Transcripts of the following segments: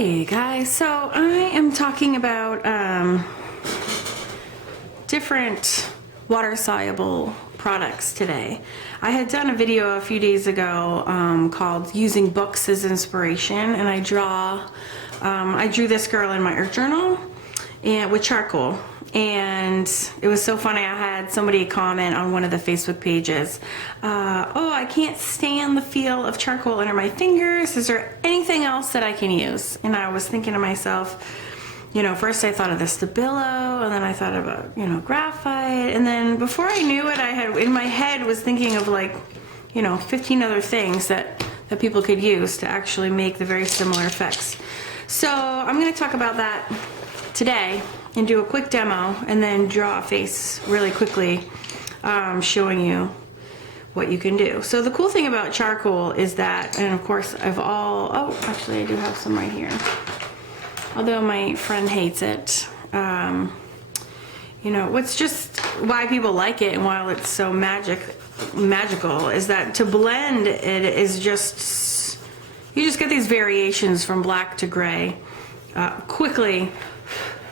Hey guys, so I am talking about different water-soluble products today. I had done a video a few days ago called Using Books as Inspiration, and I drew this girl in my art journal and with charcoal. And it was so funny, I had somebody comment on one of the Facebook pages, oh, I can't stand the feel of charcoal under my fingers. Is there anything else that I can use? And I was thinking to myself, you know, first I thought of the Stabilo, and then I thought about, you know, graphite. And then before I knew it, I had, in my head, was thinking of like, you know, 15 other things that people could use to actually make the very similar effects. So I'm going to talk about that today and do a quick demo and then draw a face really quickly, showing you what you can do. So the cool thing about charcoal is that, and of course oh, actually I do have some right here. Although my friend hates it. You know, what's just why people like it and why it's so magical is that to blend it is just, you just get these variations from black to gray quickly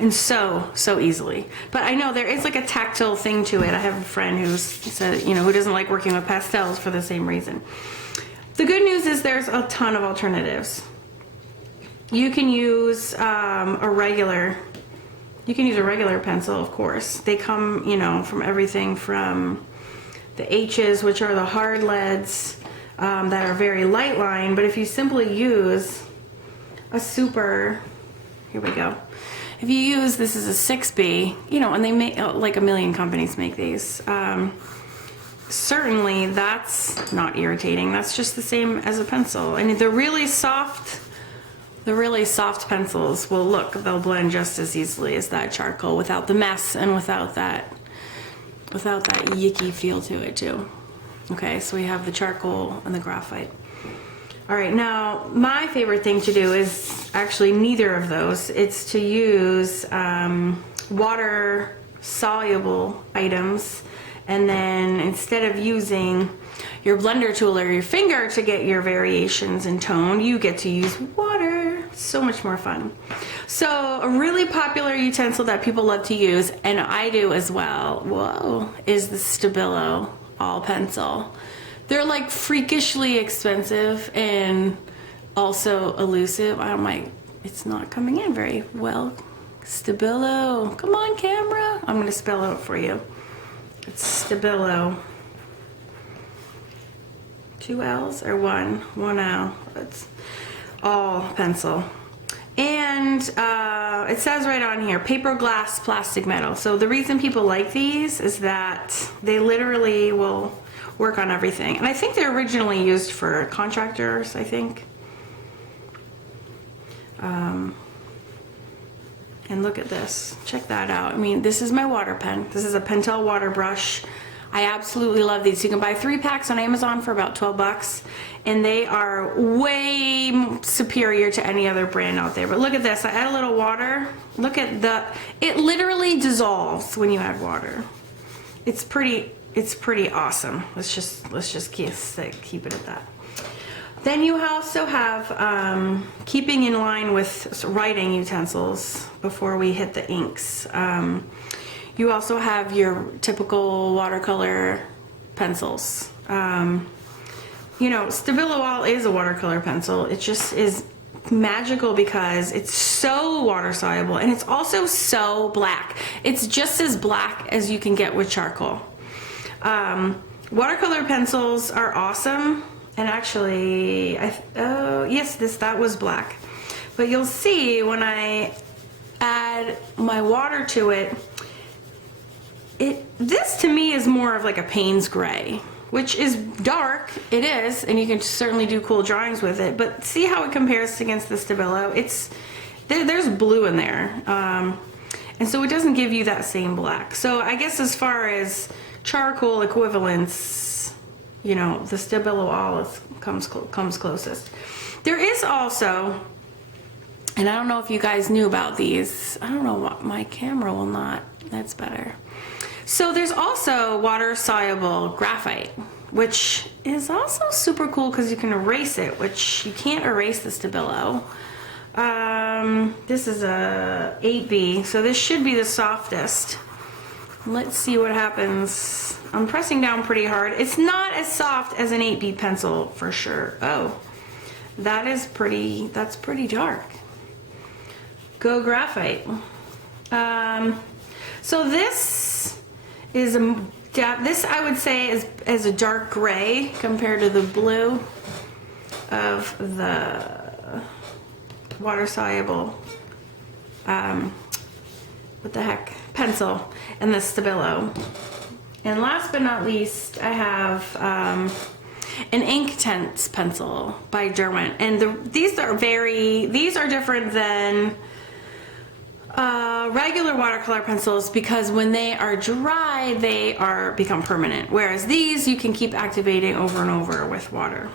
and so easily. But I know there is like a tactile thing to it. I have a friend who said, you know, who doesn't like working with pastels for the same reason. The good news is there's a ton of alternatives. You can use a regular pencil, of course. They come, you know, from everything from the H's, which are the hard leads that are very light line. But if you simply use a super, here we go. If you use, this is a 6B, you know, and they make, like a million companies make these. Certainly that's not irritating. That's just the same as a pencil. And the really soft pencils they'll blend just as easily as that charcoal without the mess and without that yicky feel to it too. Okay, so we have the charcoal and the graphite. All right, now my favorite thing to do is actually neither of those. It's to use water-soluble items, and then instead of using your blender tool or your finger to get your variations in tone, you get to use water. So much more fun. So a really popular utensil that people love to use, and I do as well, whoa, is the Stabilo all pencil. They're like freakishly expensive and also elusive. It's not coming in very well. Stabilo, come on camera. I'm gonna spell it out for you. It's Stabilo. 2 L's or 1 L. It's all pencil. And it says right on here, paper, glass, plastic, metal. So the reason people like these is that they literally will work on everything. And I think they're originally used for contractors, I think. And look at this, check that out. I mean, this is my water pen. This is a Pentel water brush. I absolutely love these. You can buy 3 packs on Amazon for about 12 bucks, and they are way superior to any other brand out there. But look at this, I add a little water. Look at it literally dissolves when you add water. It's pretty awesome. Let's just keep it at that. Then you also have, keeping in line with writing utensils before we hit the inks. You also have your typical watercolor pencils. You know, Stabilo All is a watercolor pencil. It just is magical because it's so water soluble and it's also so black. It's just as black as you can get with charcoal. Watercolor pencils are awesome, and actually, yes, that was black. But you'll see when I add my water to it, this to me is more of like a Payne's gray, which is dark, it is, and you can certainly do cool drawings with it, but see how it compares against the Stabilo? There's blue in there, and so it doesn't give you that same black. So I guess as far as charcoal equivalents, you know, the Stabilo All comes closest. There is also, and I don't know if you guys knew about these, I don't know what, my camera will not, that's better. So there's also water-soluble graphite, which is also super cool because you can erase it, which you can't erase the Stabilo. This is a 8B, so this should be the softest. Let's see what happens. I'm pressing down pretty hard. It's not as soft as an 8B pencil for sure. Oh, that's pretty dark. Go graphite. So this is this I would say is a dark gray compared to the blue of the water-soluble, what the heck, pencil, and the Stabilo. And last but not least, I have an Inktense pencil by Derwent, and these are different than regular watercolor pencils because when they are dry, they become permanent. Whereas these, you can keep activating over and over with water.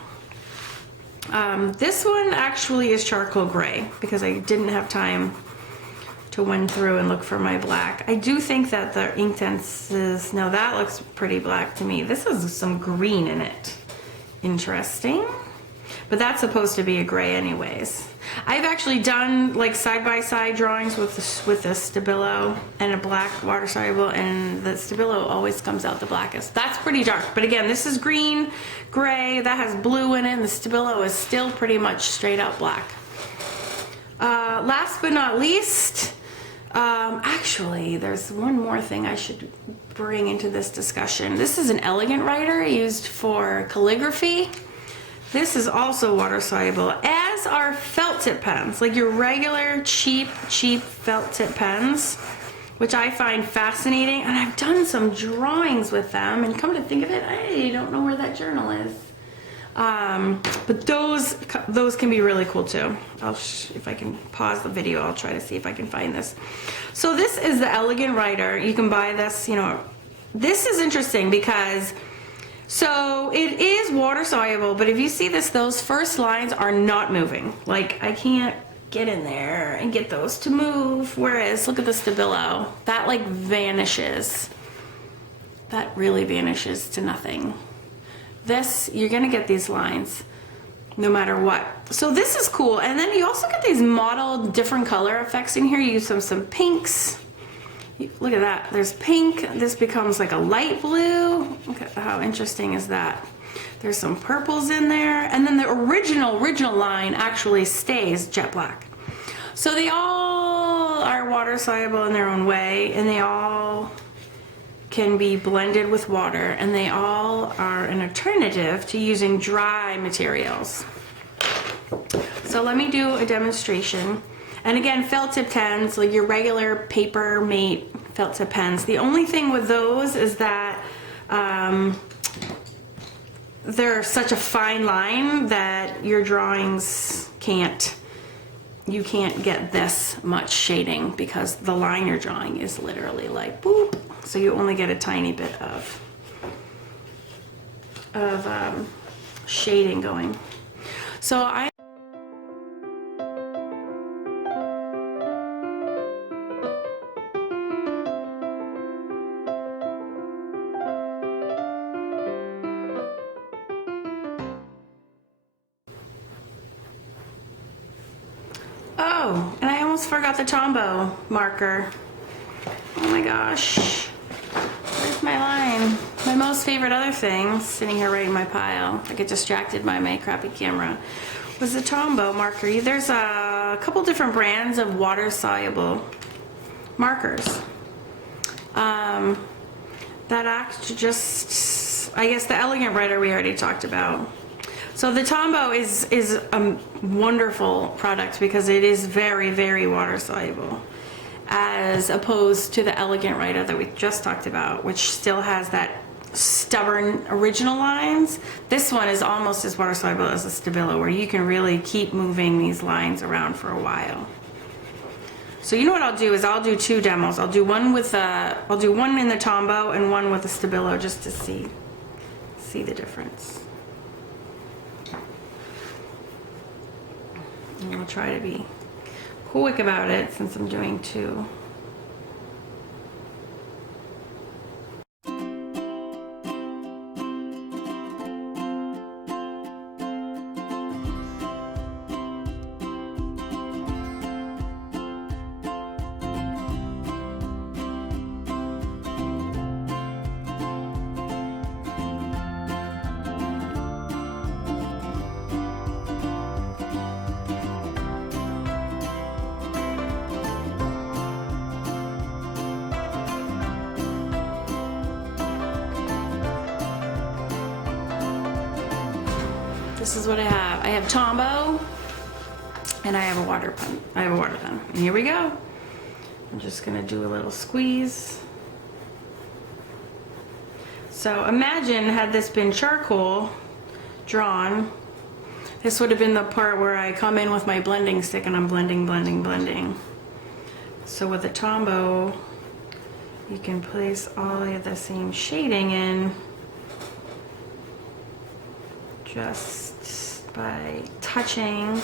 This one actually is charcoal gray because I didn't have time to wend through and look for my black. I do think that the Inktense no, that looks pretty black to me. This has some green in it. Interesting. But that's supposed to be a gray anyways. I've actually done like side-by-side drawings with the Stabilo and a black water-soluble, and the Stabilo always comes out the blackest. That's pretty dark, but again, this is green, gray, that has blue in it, and the Stabilo is still pretty much straight up black. Last but not least, actually, there's one more thing I should bring into this discussion. This is an elegant writer used for calligraphy. This is also water-soluble, as are felt tip pens, like your regular cheap felt tip pens, which I find fascinating. And I've done some drawings with them, and come to think of it, I don't know where that journal is. But those can be really cool too. If I can pause the video, I'll try to see if I can find this. So this is the Elegant Writer. You can buy this, you know. This is interesting because so it is water soluble, but if you see this, those first lines are not moving. Like I can't get in there and get those to move. Whereas look at the Stabilo, that like vanishes. That really vanishes to nothing. This, you're gonna get these lines no matter what. So this is cool. And then you also get these modeled different color effects in here. You use some pinks. Look at that, there's pink, this becomes like a light blue. Look at how interesting is that. There's some purples in there, and then the original line actually stays jet black. So they all are water soluble in their own way, and they all can be blended with water, and they all are an alternative to using dry materials. So let me do a demonstration. And again, felt tip pens, like your regular paper mate felt tip pens. The only thing with those is that they're such a fine line that your drawings you can't get this much shading because the line you're drawing is literally like boop. So you only get a tiny bit of shading going. So oh, and I almost forgot the Tombow marker. Oh my gosh. Where's my line? My most favorite other thing, sitting here right in my pile, I get distracted by my crappy camera, was the Tombow marker. There's a couple different brands of water-soluble markers. That act just, I guess the Elegant Writer we already talked about. So the Tombow is a wonderful product because it is very, very water soluble, as opposed to the Elegant Writer that we just talked about, which still has that stubborn original lines. This one is almost as water soluble as the Stabilo, where you can really keep moving these lines around for a while. So you know what I'll do is I'll do two demos. I'll do one in the Tombow and one with the Stabilo just to see the difference. And I'll try to be quick about it since I'm doing two. this is what I have. I have Tombow, and I have a water pen. And here we go. I'm just gonna do a little squeeze. So imagine had this been charcoal drawn, this would have been the part where I come in with my blending stick and I'm blending, blending, blending. So with the Tombow, you can place all of the same shading in just by touching.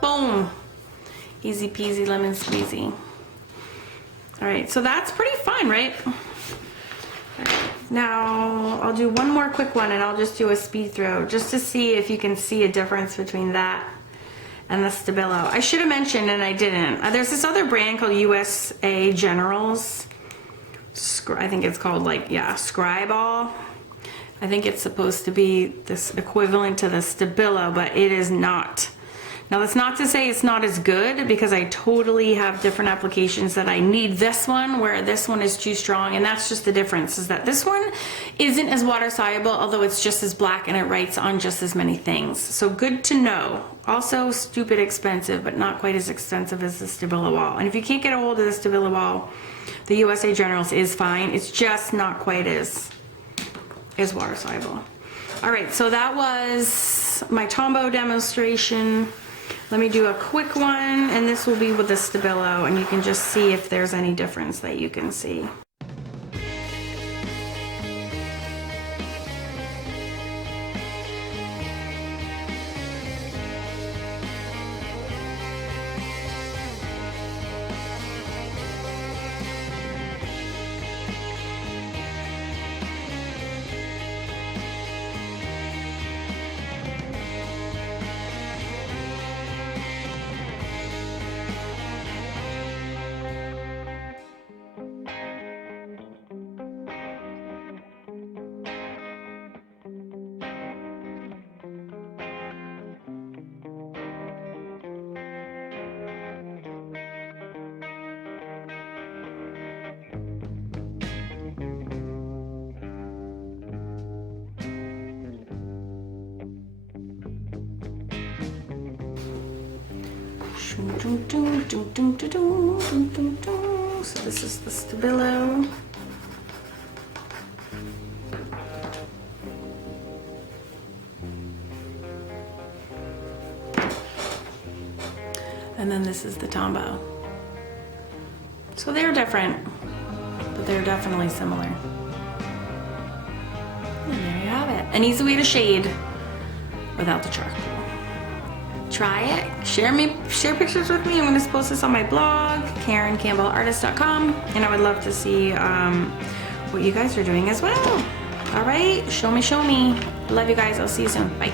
Boom. Easy peasy lemon squeezy. All right, so that's pretty fun, right? All right, now I'll do one more quick one and I'll just do a speed throw just to see if you can see a difference between that and the Stabilo. I should have mentioned and I didn't. There's this other brand called USA Generals. I think it's called like, yeah, Scriball. I think it's supposed to be this equivalent to the Stabilo, but it is not. Now that's not to say it's not as good, because I totally have different applications that I need this one where this one is too strong, and that's just the difference, is that this one isn't as water soluble, although it's just as black and it writes on just as many things. So good to know. Also stupid expensive, but not quite as expensive as the Stabilo Wall. And if you can't get a hold of the Stabilo Wall, the USA Generals is fine. It's just not quite as water soluble. All right, so that was my Tombow demonstration. Let me do a quick one, and this will be with the Stabilo, and you can just see if there's any difference that you can see. So this is the Stabilo. And then this is the Tombow. So they're different, but they're definitely similar. And there you have it. An easy way to shade without the charcoal. Try it, share pictures with me. I'm going to post this on my blog, KarenCampbellArtist.com, and I would love to see what you guys are doing as well. All right, show me. Love you guys. I'll see you soon. Bye.